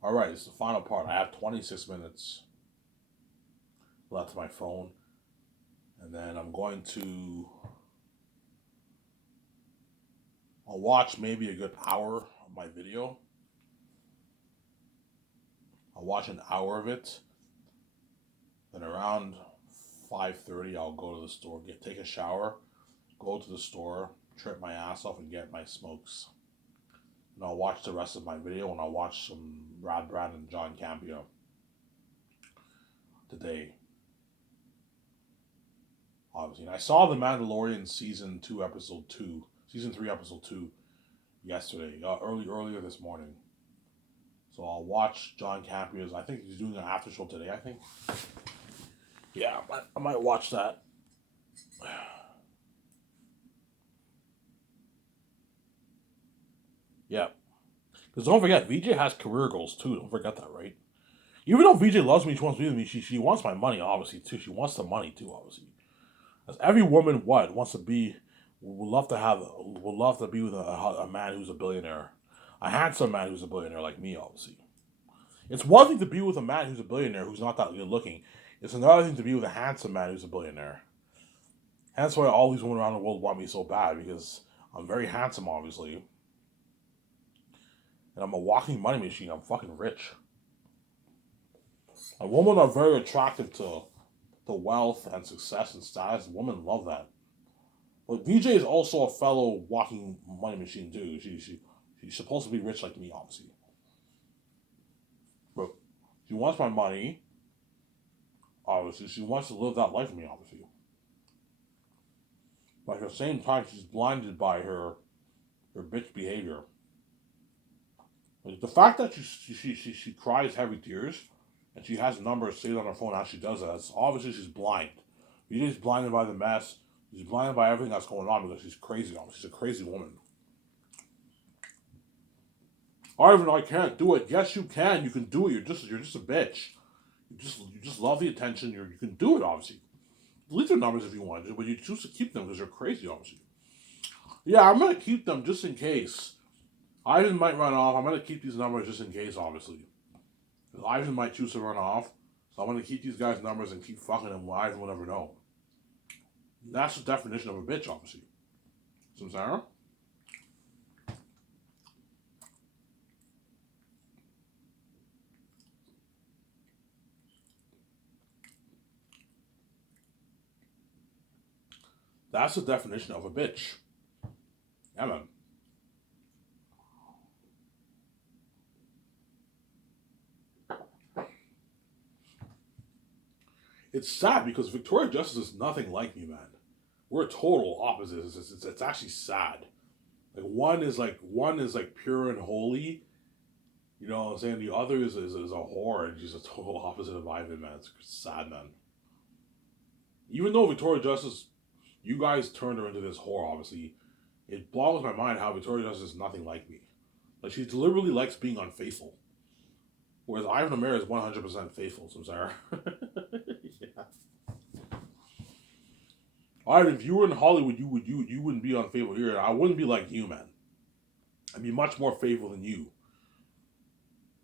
All right, it's the final part. I have 26 minutes left on my phone, and then I'm going to. I'll watch maybe a good hour of my video. I'll watch an hour of it. Then around 5:30, I'll go to the store, take a shower, go to the store, trip my ass off, and get my smokes. And I'll watch the rest of my video, and I'll watch some Brad and John Campia today, obviously. And I saw The Mandalorian season 3, episode 2 yesterday, earlier this morning. So I'll watch John Campia's. I think he's doing an after show today. I think. Yeah, I might watch that. Yeah, because don't forget, VJ has career goals too. Don't forget that, right? Even though VJ loves me, she wants to be with me. She wants my money, obviously too. She wants the money too, obviously. As every woman, wants to be, would love to be with a man who's a billionaire, a handsome man who's a billionaire like me, obviously. It's one thing to be with a man who's a billionaire who's not that good looking. It's another thing to be with a handsome man who's a billionaire. Hence why all these women around the world want me so bad because I'm very handsome, obviously, and I'm a walking money machine. I'm fucking rich. And women are very attractive to wealth and success and status. Women love that. But VJ is also a fellow walking money machine too. She's supposed to be rich like me, obviously, but she wants my money. Obviously, she wants to live that life with me. Obviously, but at the same time, she's blinded by her bitch behavior. Like, the fact that she cries heavy tears and she has numbers saved on her phone as she does that, it's obviously she's blind. She's just blinded by the mess. She's blinded by everything that's going on because she's crazy. She's a crazy woman. Ivan, I can't do it. Yes, you can. You can do it. You're just a bitch. You just love the attention. You can do it. Obviously, delete their numbers if you want to, but you choose to keep them because you're crazy. Obviously, yeah, I'm gonna keep them just in case. Ivan might run off. I'm gonna keep these numbers just in case. Obviously, Ivan might choose to run off, so I'm gonna keep these guys' numbers and keep fucking them. Ivan will never know. That's the definition of a bitch. Obviously, Samsara. That's the definition of a bitch. Yeah, man. It's sad because Victoria Justice is nothing like me, man. We're total opposites. It's actually sad. Like one is like pure and holy. You know what I'm saying? The other is a whore and she's a total opposite of Ivan, man. It's sad, man. Even though Victoria Justice, you guys turned her into this whore, obviously, it boggles my mind how Victoria Justice is nothing like me. Like she deliberately likes being unfaithful. Whereas Ivan Amir is 100% faithful, so I'm sorry. Yeah. Ivan, if you were in Hollywood, you wouldn't be unfaithful here. I wouldn't be like you, man. I'd be much more faithful than you.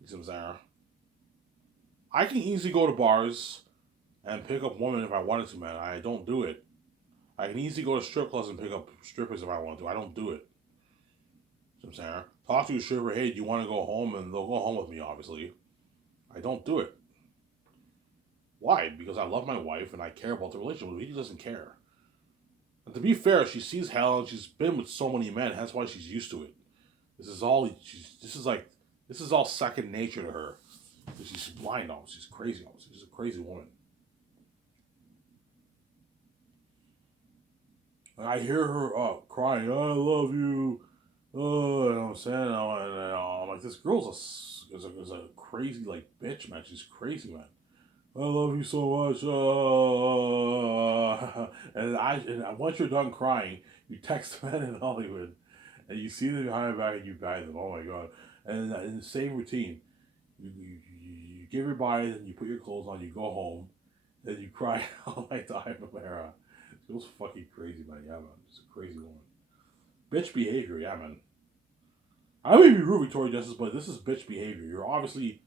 You see what I'm saying? I can easily go to bars and pick up women if I wanted to, man. I don't do it. I can easily go to strip clubs and pick up strippers if I want to. I don't do it. You know what I'm saying? Talk to a stripper, hey, do you want to go home? And they'll go home with me, obviously. I don't do it. Why? Because I love my wife and I care about the relationship. He doesn't care. And to be fair, she sees hell and she's been with so many men. That's why she's used to it. This is all. This is all second nature to her. She's blind. Almost. She's crazy. Almost. She's a crazy woman. And I hear her crying. I love you. Oh, you know what I'm saying? I'm like, this girl's is a crazy like bitch, man. She's crazy, man. I love you so much. And once you're done crying, you text men in Hollywood, and you see them behind their back and you buy them. Oh my god! And in the same routine, you give your body, then you put your clothes on, you go home, then you cry all night to Ivan O'Hara. It was fucking crazy, man. Yeah, man, it's a crazy woman. Bitch behavior, yeah, man. I may be rude, Victoria Justice, but this is bitch behavior. You're obviously,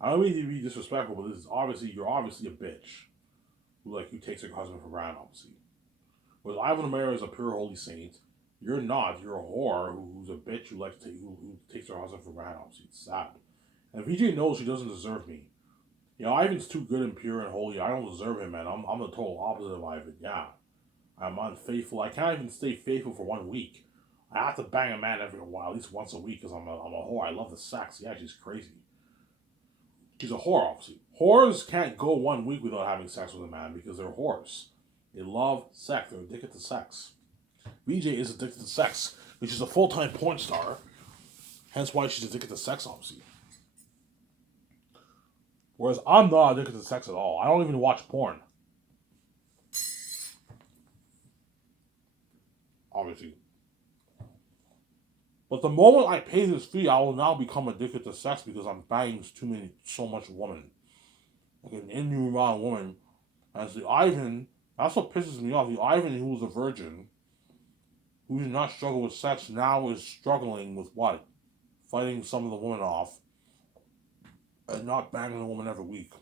I don't mean to be disrespectful, but this is obviously, you're obviously a bitch who takes her husband for granted, obviously. Whereas Ivan O'Mara is a pure holy saint. You're not. You're a whore who's a bitch who takes her husband for granted, obviously. It's sad. And VJ knows she doesn't deserve me. You know, Ivan's too good and pure and holy. I don't deserve him, man. I'm the total opposite of Ivan. Yeah. I'm unfaithful. I can't even stay faithful for 1 week. I have to bang a man every while, at least once a week, because I'm a whore. I love the sex. Yeah, she's crazy. She's a whore, obviously. Whores can't go 1 week without having sex with a man because they're whores. They love sex. They're addicted to sex. VJ is addicted to sex, which is a full-time porn star. Hence why she's addicted to sex, obviously. Whereas I'm not addicted to sex at all. I don't even watch porn. Obviously. But the moment I pay this fee, I will now become addicted to sex because I'm banging so much woman. Like an inhuman woman. As the Ivan, that's what pisses me off. The Ivan who was a virgin, who did not struggle with sex, now is struggling with what? Fighting some of the women off and not banging a woman every week.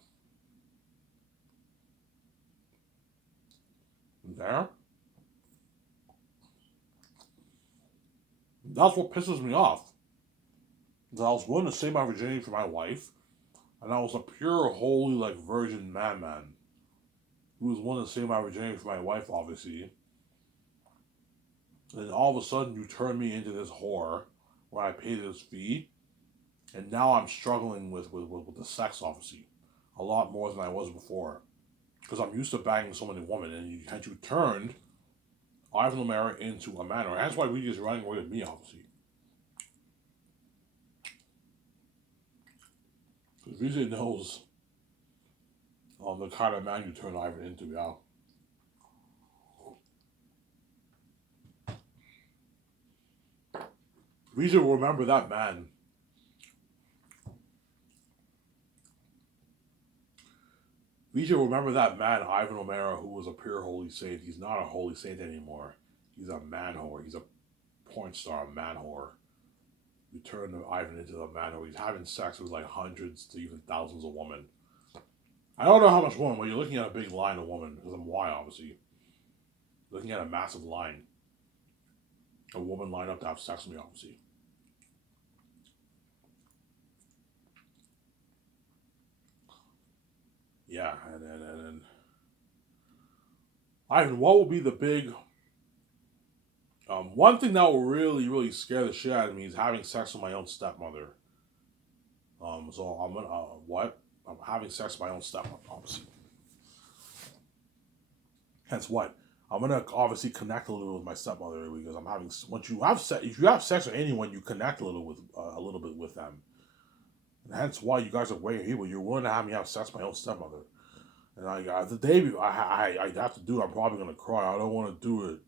There? That's what pisses me off. That I was willing to save my virginity for my wife, and I was a pure, holy, virgin man. Who was willing to save my virginity for my wife, obviously. And all of a sudden, you turn me into this whore where I pay this fee, and now I'm struggling with the sex, obviously, a lot more than I was before, because I'm used to banging so many women, and you turned Ivan O'Mara into a man, or that's why Reedy is running away with me, obviously. Because Reedy knows the kind of man you turn Ivan into, yeah. Reedy will remember that man. Reedy will remember that man, Ivan O'Mara, who was a pure holy saint. He's not a holy saint anymore. He's a man whore. He's a porn star, a man whore. You turn Ivan into a man whore. He's having sex with hundreds to even thousands of women. I don't know how much woman, but you're looking at a big line of women, because I'm Y, obviously. Looking at a massive line. A woman lined up to have sex with me, obviously. Yeah, and Ivan, what will be the big one thing that will really, really scare the shit out of me is having sex with my own stepmother. So I'm gonna what? I'm having sex with my own stepmother, obviously. Hence what? I'm gonna obviously connect a little with my stepmother because I'm having once you have sex, if you have sex with anyone, you connect a little bit with them. And hence why you guys are way here. You're willing to have me have sex with my own stepmother. And the day I have to do it, I'm probably gonna cry. I don't want to do it.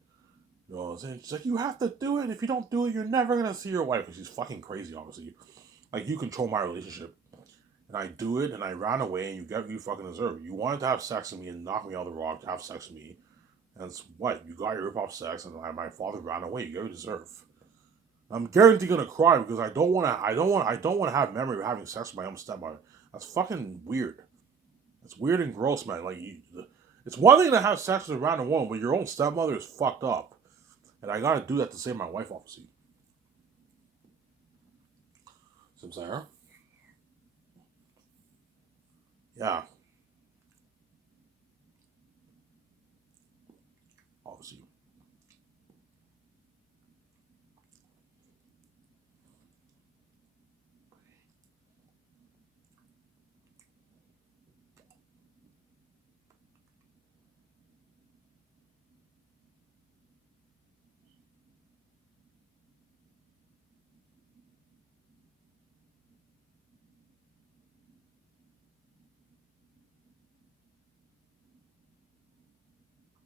You know what I'm saying? She's like, you have to do it. If you don't do it, you're never gonna see your wife. Because she's fucking crazy, obviously. Like, you control my relationship. And I do it, and I ran away, and you get what you fucking deserve. You wanted to have sex with me and knock me out of the rock to have sex with me. And it's what? You got your rip-off sex, and my father ran away. You get what you deserve. I'm guaranteed gonna cry because I don't wanna have memory of having sex with my own stepmother. That's fucking weird. It's weird and gross, man. It's one thing to have sex with a random woman, but your own stepmother is fucked up. And I gotta do that to save my wife, obviously. See what I'm saying? Yeah, obviously.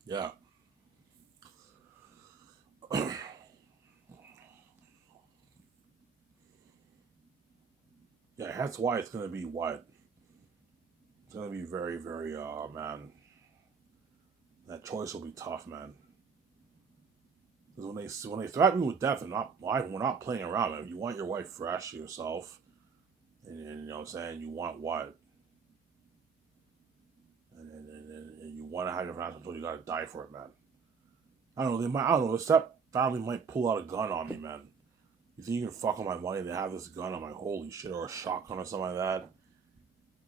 Yeah. Yeah, that's why it's gonna be what? It's gonna be very, very, man. That choice will be tough, man. Because when they threaten me with death, we're not playing around, man. You want your wife fresh to yourself, and you know what I'm saying, you want what, and you want to have your family until you gotta die for it, man. I don't know. I don't know. The step family might pull out a gun on me, man. You think you can fuck with my money? They have this gun. I'm like, holy shit, or a shotgun or something like that.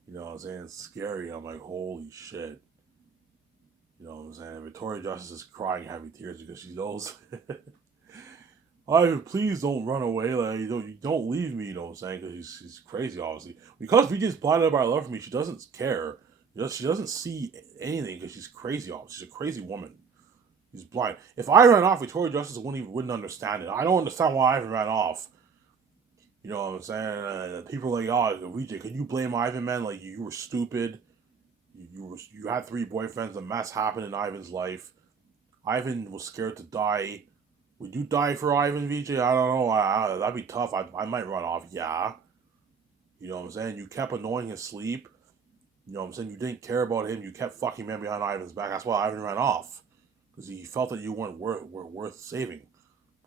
You know what I'm saying? It's scary. I'm like, holy shit. You know what I'm saying? Victoria Justice is crying heavy tears because she knows. I please don't run away. Like you don't leave me. You know what I'm saying? Because she's crazy, obviously. Because VJ's blinded by her love for me, she doesn't care. She doesn't see anything because she's crazy. Obviously, she's a crazy woman. She's blind. If I ran off, Victoria Justice wouldn't understand it. I don't understand why Ivan ran off. You know what I'm saying? People are like, oh, VJ, can you blame Ivan, man? Like you were stupid. You had 3 boyfriends. A mess happened in Ivan's life. Ivan was scared to die. Would you die for Ivan, VJ? I don't know. That'd be tough. I might run off. Yeah. You know what I'm saying? You kept annoying his sleep. You know what I'm saying? You didn't care about him. You kept fucking man behind Ivan's back. That's why Ivan ran off. Because he felt that you weren't worth saving.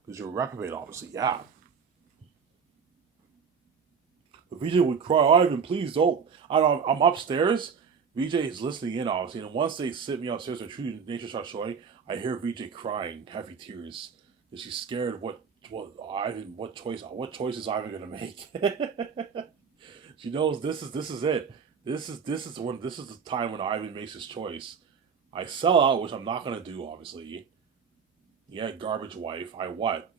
Because you're a reprobate, obviously. Yeah. But VJ would cry, Ivan, please don't. I'm upstairs. VJ is listening in, obviously. And once they sit me upstairs and True Nature starts showing, I hear VJ crying, heavy tears. And she's scared what choices Ivan gonna make. She knows this is it. This is the time when Ivan makes his choice. I sell out, which I'm not gonna do, obviously. Yeah, garbage wife. I what?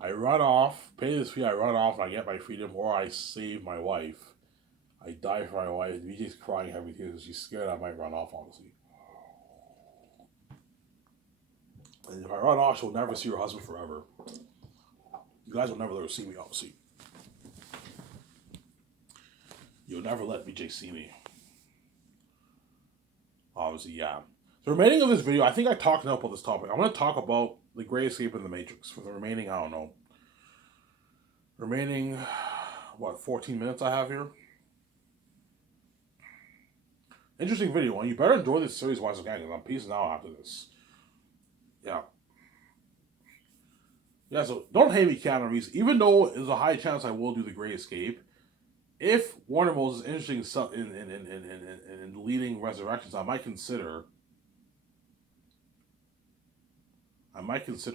I run off, pay this fee, I run off, and I get my freedom, or I save my wife. I die for my wife. VJ's crying heavy tears. She's scared I might run off, obviously. And if I run off, she'll never see her husband forever. You guys will never let her see me, obviously. You'll never let VJ see me. Obviously, yeah. The remaining of this video, I think I talked enough about this topic. I'm going to talk about the Gray Escape and the Matrix. For the remaining, I don't know. Remaining, 14 minutes I have here? Interesting video, and you better enjoy this series once again, because I'm peacing out after this. Yeah. Yeah, so don't hate me, Keanu Reeves. Even though there's a high chance I will do the Gray Escape, if Warner Bros. Is interested in leading Resurrections, I might consider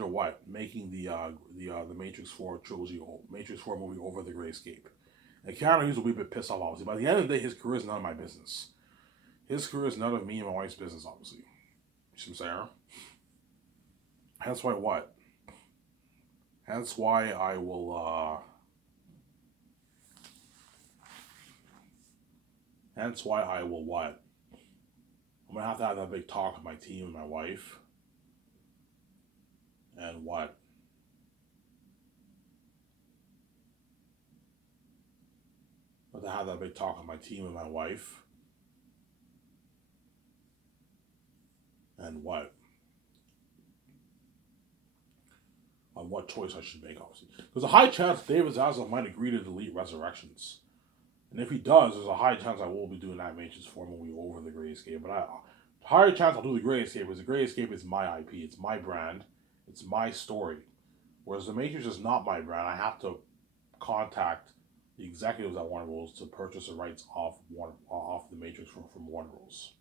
what? Making the Matrix 4 trilogy, Matrix 4 movie over the Gray Escape. And Keanu Reeves will be a bit pissed off, obviously. By the end of the day, his career is none of my business. His career is none of me and my wife's business, obviously. You see what I'm saying? Hence why what? Hence why I will, hence why I will what? I'm going to have that big talk with my team and my wife. And what? I'm going to have that big talk with my team and my wife. And what? On what choice I should make, obviously. There's a high chance David Zaslav might agree to delete Resurrections. And if he does, there's a high chance I will be doing that Matrix 4 movie over the Gray Escape. But higher chance I'll do the Gray Escape because the Gray Escape is my IP. It's my brand. It's my story. Whereas the Matrix is not my brand. I have to contact the executives at Warner Bros. To purchase the rights off the Matrix from Warner Bros.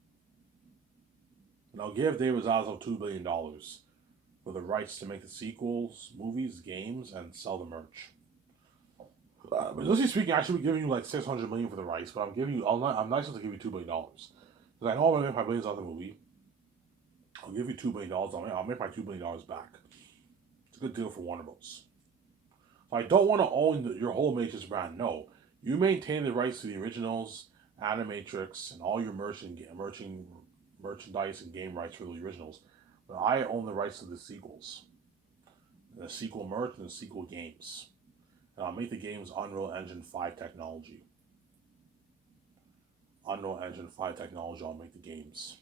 And I'll give David Zaslav $2 billion for the rights to make the sequels, movies, games, and sell the merch. But honestly speaking, I should be giving you like $600 million for the rights, but I'm nice enough to give you $2 billion. Because I know I'm going to make my billions on the movie. I'll give you $2 billion. I'll make my $2 billion back. It's a good deal for Warner Bros. So I don't want to own your whole Matrix brand. No. You maintain the rights to the originals, Animatrix, and all your merchandise and game rights for the originals. But I own the rights to the sequels. And the sequel merch and the sequel games. And I'll make the games Unreal Engine 5 technology. Unreal Engine 5 technology, I'll make the games.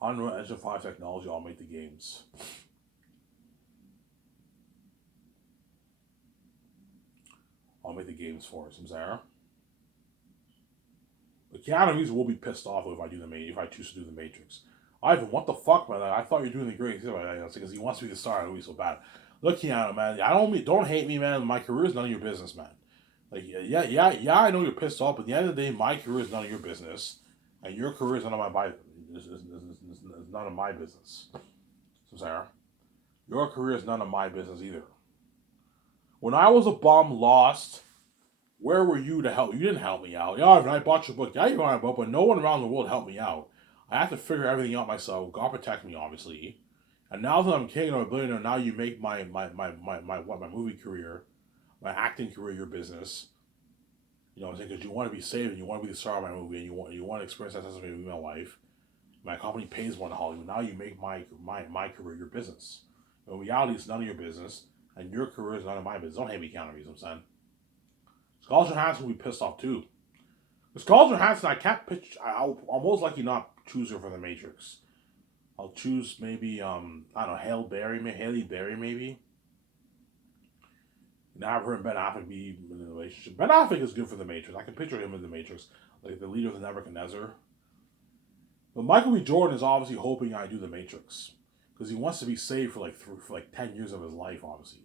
Unreal Engine 5 technology, I'll make the games. I'll make the games for it, Zara. But Keanu Reeves will be pissed off if I choose to do the Matrix. Ivan, what the fuck, man? I thought you were doing the great. Because he wants to be the star of the movie so bad. Look, Keanu, man. Don't hate me, man. My career is none of your business, man. Like, yeah. I know you're pissed off, but at the end of the day, my career is none of your business, and your career is none of my is none of my business. So, Sarah, your career is none of my business either. When I was a bum, lost, where were you to help? You didn't help me out. Yeah, I bought your book. Yeah, you bought my book, but no one around the world helped me out. I have to figure everything out myself. God protect me, obviously. And now that I'm king and I'm a billionaire, now you make my movie career, my acting career your business. You know what I'm saying? Because you want to be saved and you want to be the star of my movie and you want to experience that sense of with my wife. My company pays one to Hollywood. Now you make my career your business. In reality, it's none of your business, and your career is none of my business. Don't hate me, Keanu Reeves, I'm saying. Scarlett Johansson will be pissed off too. With Scarlett Johansson, I can't pitch. I'll most likely not choose her for the Matrix. I'll choose maybe I don't know Haley Berry maybe. Now have her and Ben Affleck be in a relationship. Ben Affleck is good for the Matrix. I can picture him in the Matrix, like the leader of the Nebuchadnezzar. But Michael B. Jordan is obviously hoping I do the Matrix because he wants to be saved for like 10 years of his life, obviously.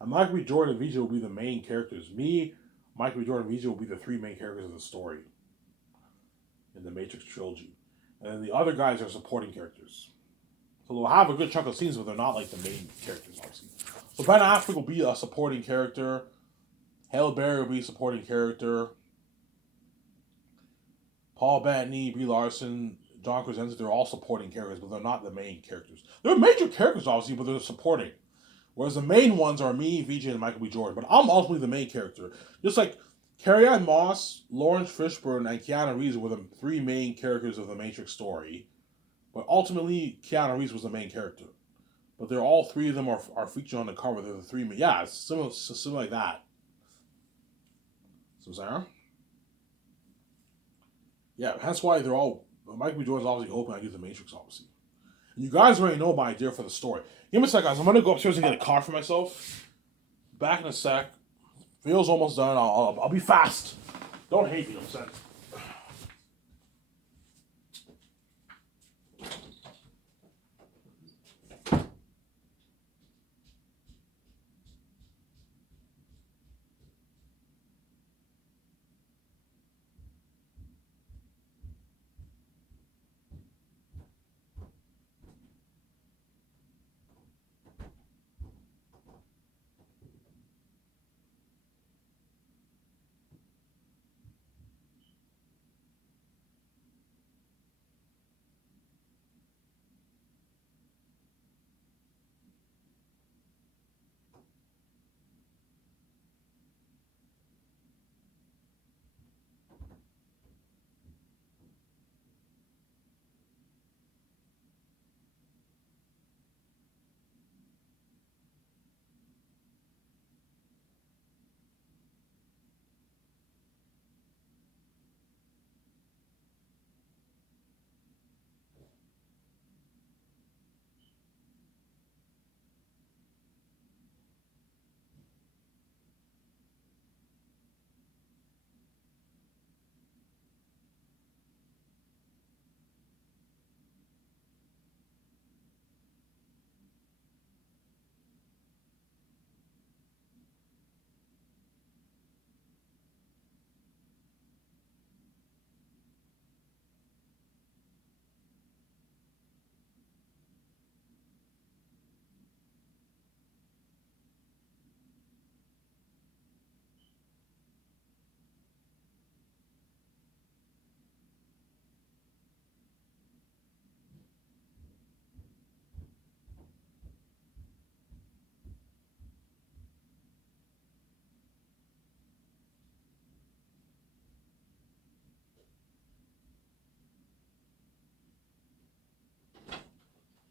And Michael B. Jordan and Vijay will be the main characters. Me, Michael B. Jordan, and Vijay will be the three main characters of the story in the Matrix trilogy, and then the other guys are supporting characters. So they'll have a good chunk of scenes, but they're not like the main characters, obviously. So Ben Affleck will be a supporting character. Halle Berry will be a supporting character. Paul Bettany, Brie Larson, John Krasinski, they're all supporting characters, but they're not the main characters. They're major characters, obviously, but they're supporting. Whereas the main ones are me, VJ, and Michael B. Jordan. But I'm ultimately the main character. Just like Carrie-Anne Moss, Lawrence Fishburne, and Keanu Reeves were the three main characters of the Matrix story. But ultimately, Keanu Reeves was the main character. But they're all three of them are featured on the cover. They're the three main. Yeah, it's similar like that. So, Sarah? Yeah, that's why they're all. Michael B. Jordan's obviously hoping I do the Matrix, obviously. And you guys already know my idea for the story. Give me a sec, guys. I'm going to go upstairs and get a car for myself. Back in a sec. Video's almost done. I'll be fast. Don't hate me, I'm saying.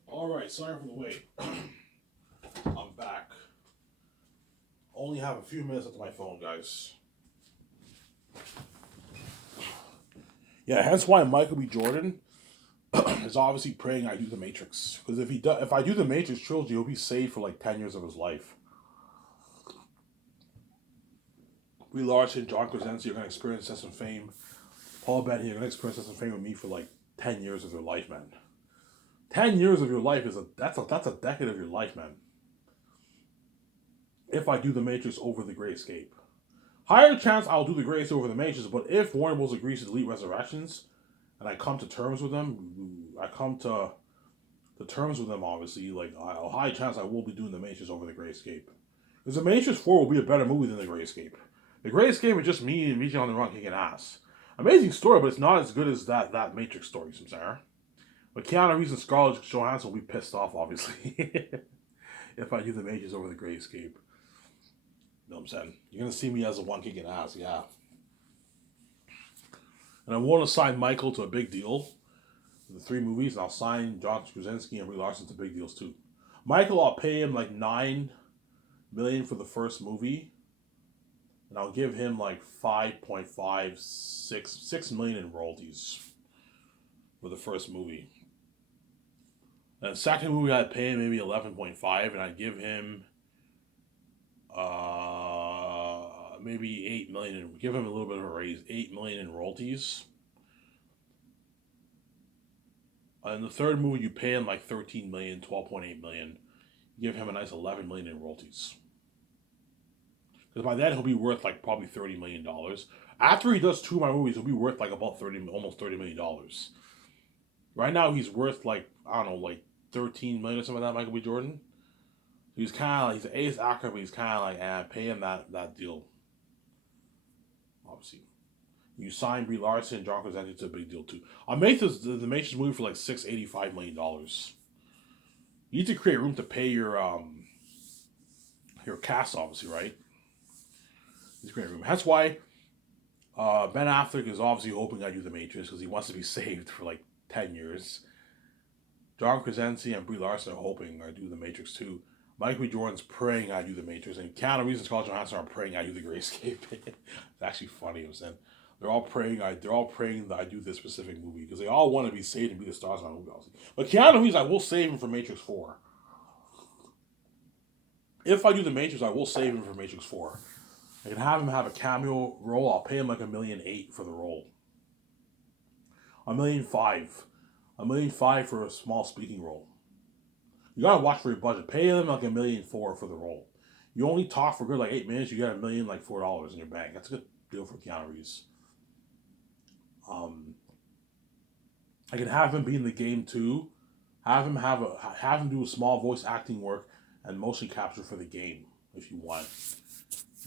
Alright, sorry for the wait. I'm back. Only have a few minutes left on my phone, guys. Yeah, hence why Michael B. Jordan is obviously praying I do the Matrix. Because if I do the Matrix trilogy, he'll be saved for like 10 years of his life. Brie Larson, John Krasinski are gonna experience some fame. Paul Bettany are gonna experience some fame with me for like 10 years of their life, man. 10 years of your life that's a decade of your life, man. If I do the Matrix over the Great Escape, higher chance I'll do the Great Escape over the Matrix. But if Warner Bros. Agrees to delete Resurrections, and I come to terms with them, I come to the terms with them. Obviously, like a high chance I will be doing the Matrix over the Great Escape, because the Matrix 4 will be a better movie than the Great Escape. The Great Escape is just me and Vijay on the run kicking ass. Amazing story, but it's not as good as that Matrix story, Samsara. But Keanu Reeves and Scarlett Johansson will be pissed off, obviously, if I do the Matrix over the Great Escape. You know what I'm saying? You're gonna see me as the one kicking ass, yeah. And I want to sign Michael to a big deal. The 3 movies, and I'll sign John Krasinski and Brie Larson to big deals too. Michael, I'll pay him like $9 million for the first movie, and I'll give him like 5.56 million in royalties for the first movie. And the second movie, I'd pay him maybe 11.5, and I'd give him maybe 8 million, and give him a little bit of a raise, 8 million in royalties. In the third movie, you pay him like 13 million, 12.8 million. You give him a nice 11 million in royalties. Because by then he'll be worth like probably $30 million. After he does 2 of my movies, he'll be worth like about almost $30 million. Right now he's worth like, I don't know, like 13 million or something like that, Michael B. Jordan. He's kind of like, he's an ace actor, but he's kind of like, pay him that deal. Obviously. You sign Brie Larson and John Krasinski, it's a big deal too. I'll make the Matrix movie for like $685 million. You need to create room to pay your cast, obviously, right? You need to create room. That's why Ben Affleck is obviously hoping I do the Matrix because he wants to be saved for like 10 years. John Krasinski and Brie Larson are hoping I do the Matrix too. Michael B. Jordan's praying I do the Matrix, and Keanu Reeves and Scarlett Johansson are praying I do the Great Escape. It's actually funny, I'm saying. They're all praying that I do this specific movie because they all want to be saved and be the stars of my movie. But Keanu Reeves, I will save him for Matrix 4. If I do the Matrix, I will save him for Matrix 4. I can have him have a cameo role. I'll pay him like $1.8 million for the role. $1.5 million. $1.5 million for a small speaking role. You gotta watch for your budget. Pay them like $1.4 million for the role. You only talk for good like 8 minutes. You got $1.4 million in your bank. That's a good deal for Keanu Reeves. I can have him be in the game too. Have him do a small voice acting work and motion capture for the game if you want.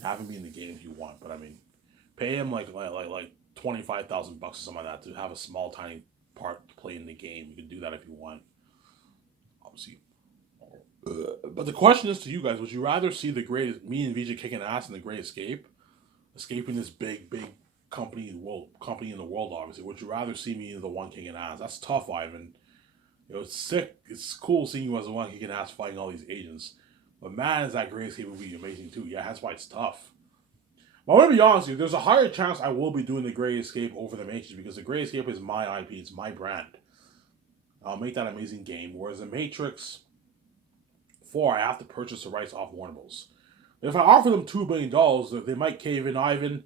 Have him be in the game if you want, but I mean, pay him like $25,000 or something like that to have a small tiny part to play in the game. You can do that if you want. Obviously. But the question is to you guys: would you rather see me and Vijay kicking ass in the Great Escape, escaping this big company in the world? Obviously, would you rather see me the one kicking ass? That's tough, Ivan. It's sick. It's cool seeing you as the one kicking ass fighting all these agents. But man, is that Great Escape movie amazing too? Yeah, that's why it's tough. But I'm gonna be honest with you. There's a higher chance I will be doing the Great Escape over the Matrix because the Great Escape is my IP. It's my brand. I'll make that amazing game. Whereas the Matrix 4, I have to purchase the rights off Warner Bros. If I offer them $2 billion, they might cave in. Ivan,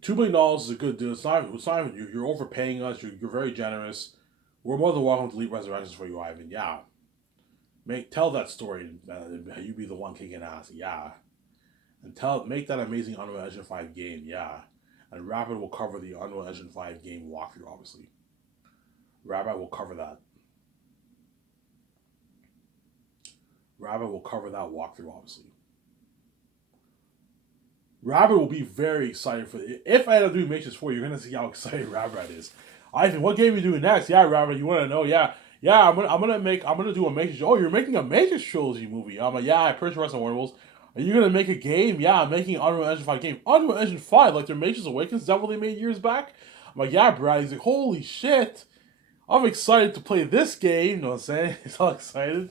$2 billion is a good deal. It's not even you're overpaying us. You're very generous. We're more than welcome to delete Resurrections for you, Ivan. Yeah. Tell that story. You be the one kicking ass. Yeah. And make that amazing Unreal Engine 5 game. Yeah. And Rapid will cover the Unreal Engine 5 game walkthrough, obviously. Rapid will cover that. Rabbit will cover that walkthrough, obviously. Rabbit will be very excited for it. If I end up doing Matrix 4, you're going to see how excited Rabbit is. Ivan, what game are you doing next? Yeah, Rabbit, you want to know? Yeah, I'm gonna do a Matrix. Oh, you're making a Matrix trilogy movie. I'm like, yeah, I purchased Rest of Warner. Are you gonna make a game? Yeah, I'm making an Unreal Engine 5 game. Unreal Engine 5, like their Matrix Awakens, is that what they made years back? I'm like, yeah, Brad. He's like, holy shit. I'm excited to play this game. You know what I'm saying? He's all excited.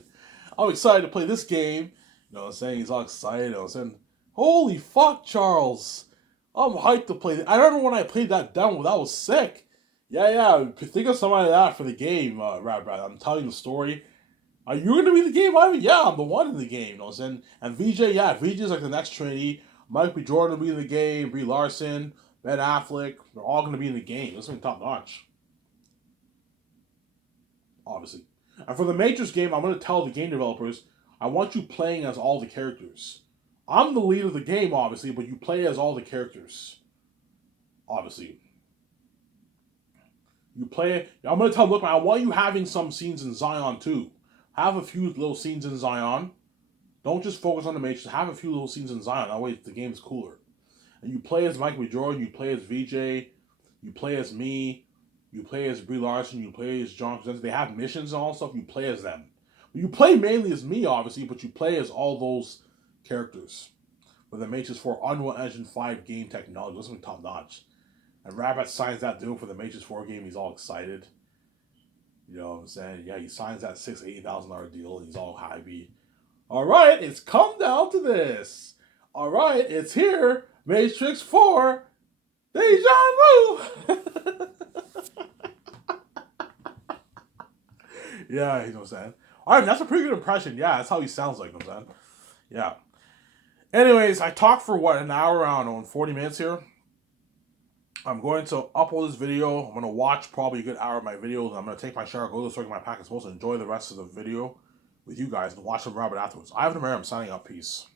I'm excited to play this game. You know what I'm saying? He's all excited. You know what I'm saying? Holy fuck, Charles. I'm hyped to play. I remember when I played that demo. That was sick. Yeah. Think of somebody like that for the game, Brad. I'm telling you the story. Are you going to be the game, Ivan? Yeah, I'm the one in the game. You know what I'm saying? And VJ's like the next Trinity. Mike B. Jordan will be in the game. Brie Larson, Ben Affleck. They're all going to be in the game. It's going to be top notch. Obviously. And for the Matrix game, I'm going to tell the game developers, I want you playing as all the characters. I'm the lead of the game, obviously, but you play as all the characters. Obviously. You play. I'm going to tell them, look, man, I want you having some scenes in Zion, too. Have a few little scenes in Zion. Don't just focus on the Matrix. Have a few little scenes in Zion. That way the game's cooler. And you play as Michael B. Jordan. You play as VJ. You play as me. You play as Brie Larson. You play as John Krasinski. They have missions and all stuff. You play as them. You play mainly as me, obviously, but you play as all those characters. With the Matrix 4 Unreal Engine 5 game technology. This is top notch. And Rabbit signs that deal for the Matrix 4 game. He's all excited. You know what I'm saying? Yeah, he signs that $80,000 deal and he's all happy. All right, it's come down to this. All right, it's here. Matrix 4. Deja vu. Yeah, you know what I'm saying? All right, that's a pretty good impression. Yeah, that's how he sounds like, you know what I'm saying? Yeah. Anyways, I talked for what, an hour, I don't know, 40 minutes here. I'm going to upload this video. I'm going to watch probably a good hour of my videos. I'm going to take my shower, go to the store, get my pack, and supposed to enjoy the rest of the video with you guys and watch some Rabbit afterwards. Ivan Amir, I'm signing up. Peace.